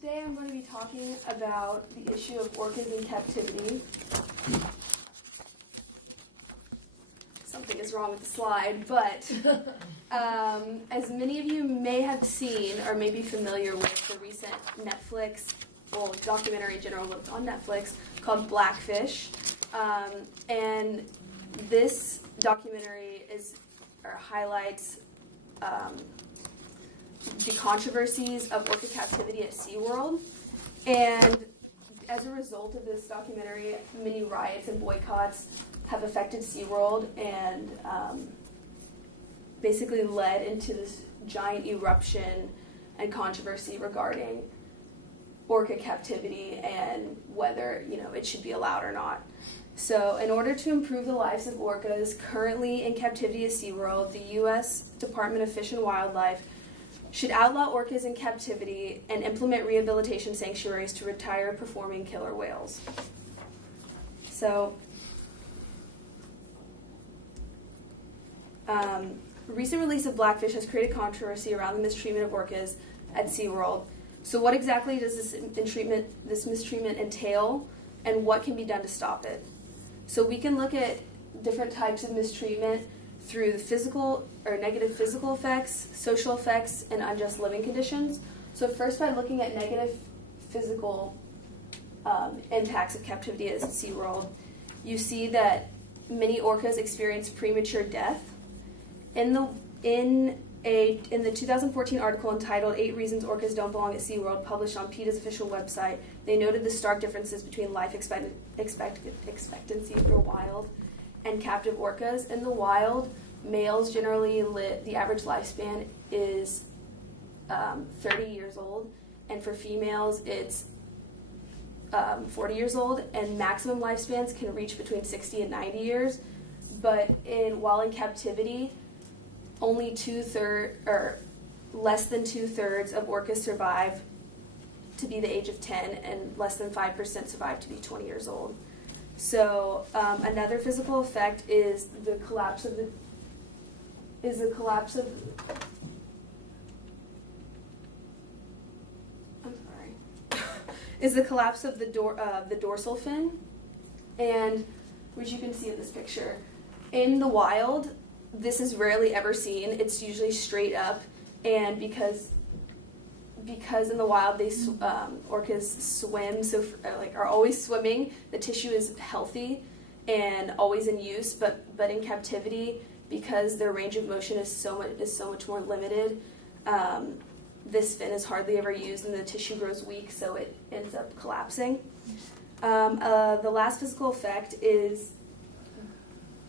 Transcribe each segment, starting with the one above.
Today I'm going to be talking about the issue of orcas in captivity. Something is wrong with the slide, but as many of you may have seen or may be familiar with the recent Netflix, documentary in general that's on Netflix called Blackfish. And this documentary highlights the controversies of orca captivity at SeaWorld. And as a result of this documentary, many riots and boycotts have affected SeaWorld and basically led into this giant eruption and controversy regarding orca captivity and whether it should be allowed or not. So in order to improve the lives of orcas currently in captivity at SeaWorld, the U.S. Department of Fish and Wildlife should outlaw orcas in captivity and implement rehabilitation sanctuaries to retire performing killer whales. So, recent release of Blackfish has created controversy around the mistreatment of orcas at SeaWorld. So what exactly does this mistreatment entail, and what can be done to stop it? So we can look at different types of mistreatment through the physical or negative physical effects, social effects, and unjust living conditions. So first, by looking at negative physical impacts of captivity at SeaWorld, you see that many orcas experience premature death. In the 2014 article entitled 8 Reasons Orcas Don't Belong at SeaWorld, published on PETA's official website, they noted the stark differences between life expectancy for wild and captive orcas. In the wild, males generally the average lifespan is 30 years old, and for females it's 40 years old, and maximum lifespans can reach between 60 and 90 years. But while in captivity, only less than 2/3 of orcas survive to be the age of 10, and less than 5% survive to be 20 years old. So another physical effect is the collapse of the dorsal fin, and which you can see in this picture. In the wild, this is rarely ever seen. It's usually straight up, and because in the wild orcas swim, are always swimming, the tissue is healthy and always in use. But in captivity, because their range of motion is so much more limited, this fin is hardly ever used, and the tissue grows weak, so it ends up collapsing. The last physical effect is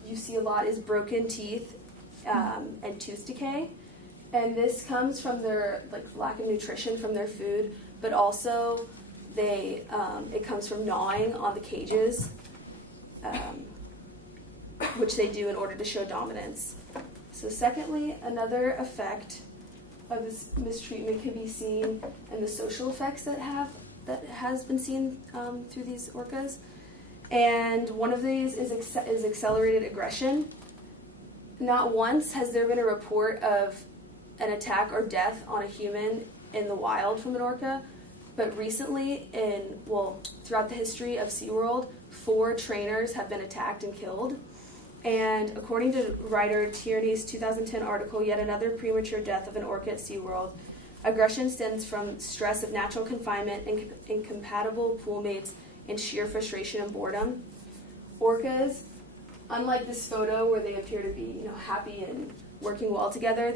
you see a lot is broken teeth and tooth decay. And this comes from their lack of nutrition from their food, but also it comes from gnawing on the cages, which they do in order to show dominance. So secondly, another effect of this mistreatment can be seen in the social effects that has been seen through these orcas. And one of these is accelerated aggression. Not once has there been a report of an attack or death on a human in the wild from an orca, but recently throughout the history of SeaWorld, 4 trainers have been attacked and killed. And according to writer Tierney's 2010 article, yet another premature death of an orca at SeaWorld, aggression stems from stress of natural confinement, incompatible pool mates, and sheer frustration and boredom. Orcas, unlike this photo where they appear to be happy and working well together,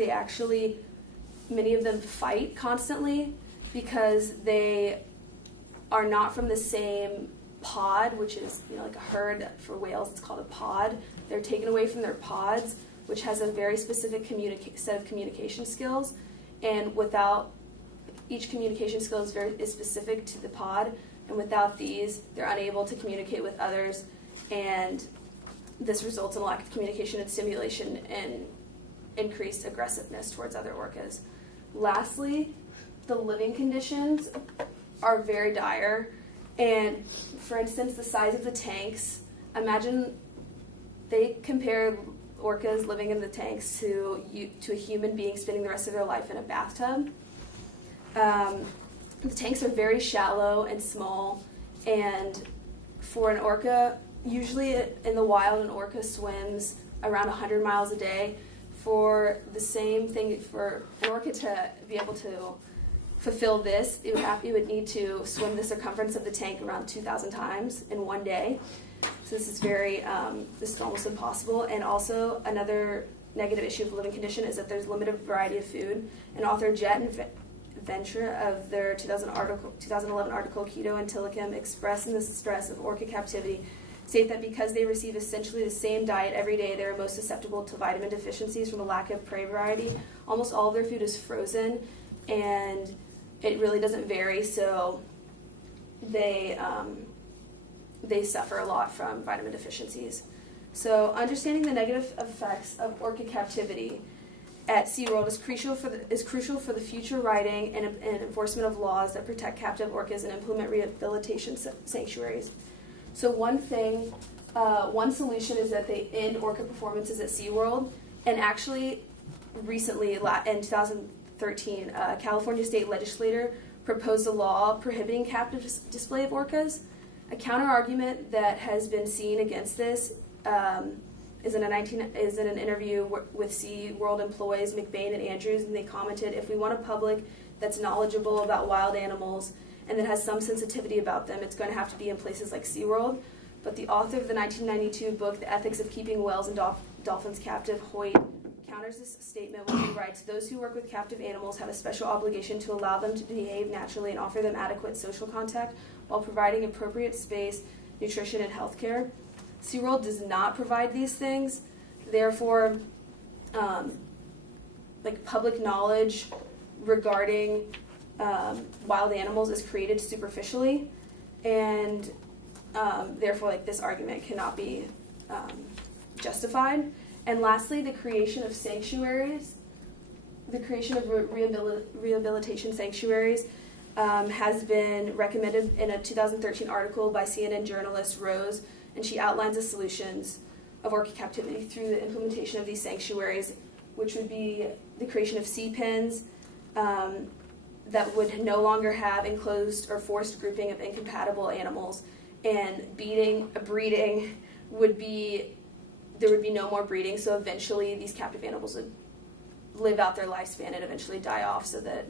many of them fight constantly because they are not from the same pod, which is like a herd. For whales it's called a pod. They're taken away from their pods, which has a very specific set of communication skills, and without each communication skill is specific to the pod, and without these they're unable to communicate with others, and this results in a lack of communication and stimulation and increased aggressiveness towards other orcas. Lastly, the living conditions are very dire, and for instance, the size of the tanks. Imagine they compare orcas living in the tanks to a human being spending the rest of their life in a bathtub. The tanks are very shallow and small, and for an orca, usually in the wild, an orca swims around 100 miles a day. For the same thing, for an orca to be able to fulfill this, it would need to swim the circumference of the tank around 2,000 times in one day. So this is this is almost impossible. And also another negative issue of the living condition is that there's limited variety of food. And author Jet and Venture of their 2011 article Keto and Tillicum expressing the stress of orca captivity state that because they receive essentially the same diet every day, they are most susceptible to vitamin deficiencies from the lack of prey variety. Almost all of their food is frozen, and it really doesn't vary, so they suffer a lot from vitamin deficiencies. So understanding the negative effects of orca captivity at SeaWorld is crucial for the future writing and enforcement of laws that protect captive orcas and implement rehabilitation sanctuaries. So one solution is that they end orca performances at SeaWorld, and actually recently in 2013, a California state legislator proposed a law prohibiting captive display of orcas. A counter-argument that has been seen against this is in an interview with SeaWorld employees McBain and Andrews, and they commented, if we want a public that's knowledgeable about wild animals and that has some sensitivity about them, it's going to have to be in places like SeaWorld. But the author of the 1992 book, The Ethics of Keeping Whales and Dolphins Captive, Hoyt, counters this statement when he writes, those who work with captive animals have a special obligation to allow them to behave naturally and offer them adequate social contact while providing appropriate space, nutrition, and health care. SeaWorld does not provide these things. Therefore, public knowledge regarding wild animals is created superficially, and therefore this argument cannot be justified. And lastly, the creation of sanctuaries, the creation of rehabilitation sanctuaries has been recommended in a 2013 article by CNN journalist Rose, and she outlines the solutions of orca captivity through the implementation of these sanctuaries, which would be the creation of sea pens that would no longer have enclosed or forced grouping of incompatible animals, and breeding would be, there would be no more breeding, so eventually these captive animals would live out their lifespan and eventually die off, so that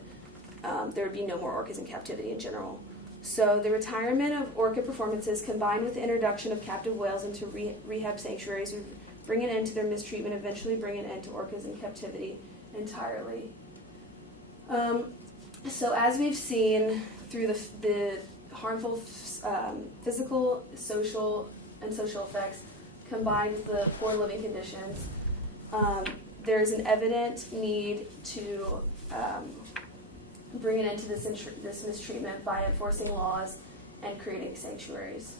there would be no more orcas in captivity in general. So the retirement of orca performances combined with the introduction of captive whales into rehab sanctuaries would bring an end to their mistreatment, eventually bring an end to orcas in captivity entirely. So as we've seen through the harmful physical, social, and social effects combined with the poor living conditions, there's an evident need to bring an end to this mistreatment by enforcing laws and creating sanctuaries.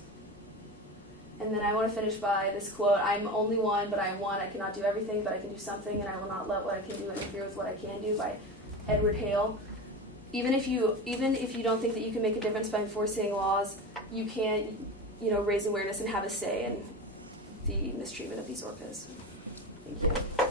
And then I want to finish by this quote, I'm only one, but I am one. I cannot do everything, but I can do something, and I will not let what I can do interfere with what I can do, by Edward Hale. Even if you don't think that you can make a difference by enforcing laws, you can, raise awareness and have a say in the mistreatment of these orcas. Thank you.